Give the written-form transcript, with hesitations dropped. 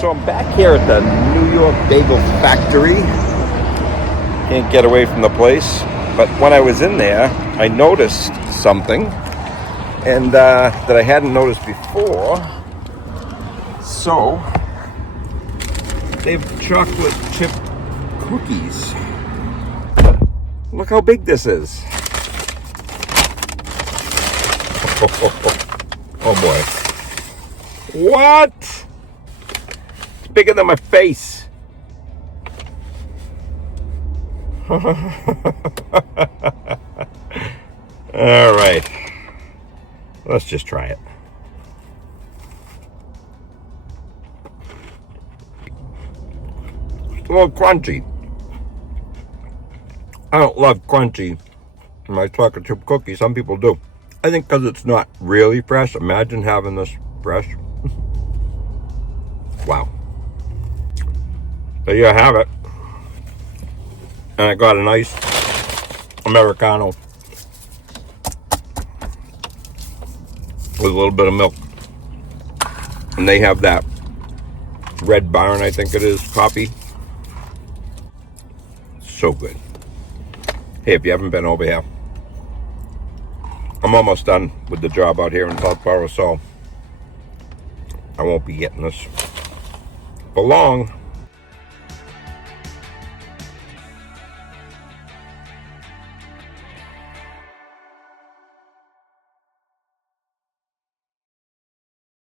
So I'm back here at the New York Bagel Factory. Can't get away from the place. But when I was in there, I noticed something and that I hadn't noticed before. So they have chocolate chip cookies. Look how big this is. Oh boy. What? It's bigger than my face. All right. Let's just try it. It's a little crunchy. I don't love crunchy in my chocolate chip cookie. Some people do. I think because it's not really fresh. Imagine having this fresh. Wow. There you have it. And I got a nice Americano with a little bit of milk. And they have that Red Barn, I think it is, coffee. So good. Hey, if you haven't been over here, I'm almost done with the job out here in Southborough, so I won't be getting this for long.